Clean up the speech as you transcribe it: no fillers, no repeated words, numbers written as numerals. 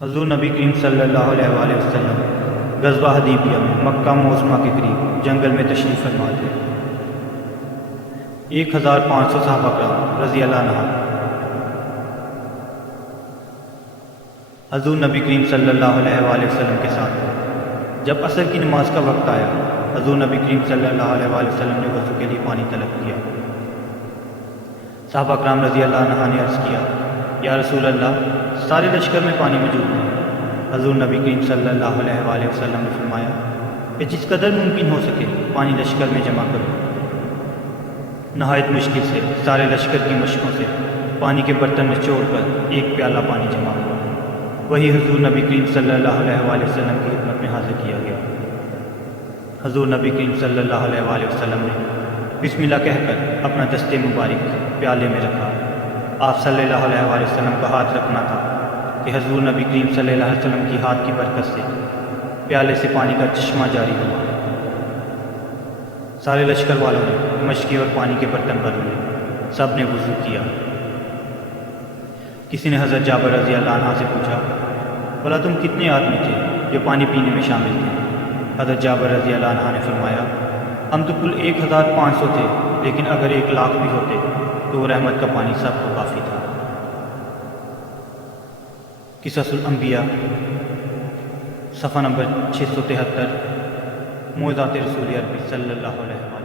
حضور نبی کریم صلی اللہ علیہ وآلہ وسلم غزوہ حدیبیہ میں مکہ معظمہ کے قریب جنگل میں تشریف فرما تھے۔ 1500 صحابہ کرام رضی اللہ عنہ حضور نبی کریم صلی اللہ علیہ وآلہ وسلم کے ساتھ تھے۔ جب عصر کی نماز کا وقت آیا، حضور نبی کریم صلی اللہ علیہ وآلہ وسلم نے وضو کے لیے پانی طلب کیا۔ صحابہ کرام رضی اللہ عنہ نے عرض کیا، یا رسول اللہ، سارے لشکر میں پانی موجود ہے۔ حضور نبی کریم صلی اللہ علیہ وآلہ وسلم نے فرمایا کہ جس قدر ممکن ہو سکے پانی لشکر میں جمع کرو۔ نہایت مشکل سے سارے لشکر کی مشقوں سے پانی کے برتن نچوڑ کر ایک پیالہ پانی جمع ہوا۔ وہی حضور نبی کریم صلی اللہ علیہ وآلہ وسلم کی خدمت میں حاضر کیا گیا۔ حضور نبی کریم صلی اللہ علیہ وآلہ وسلم نے بسم اللہ کہہ کر اپنا دست مبارک پیالے میں رکھا۔ آپ صلی اللہ علیہ وآلہ وسلم کا ہاتھ رکھنا تھا کہ حضور نبی کریم صلی اللہ علیہ وسلم کی ہاتھ کی برکت سے پیالے سے پانی کا چشمہ جاری ہوا۔ سارے لشکر والوں نے مشکی اور پانی کے برتن بھر لیے، سب نے وضو کیا۔ کسی نے حضرت جابر رضی اللہ عنہ سے پوچھا، بھلا تم کتنے آدمی تھے جو پانی پینے میں شامل تھے؟ حضرت جابر رضی اللہ عنہ نے فرمایا، ہم تو کل 1500 تھے، لیکن اگر 1,00,000 بھی ہوتے تو رحمت کا پانی سب کو کافی تھا۔ قصص الانبیاء صفحہ نمبر 673، معجزات رسول عربی صلی اللہ علیہ وسلم۔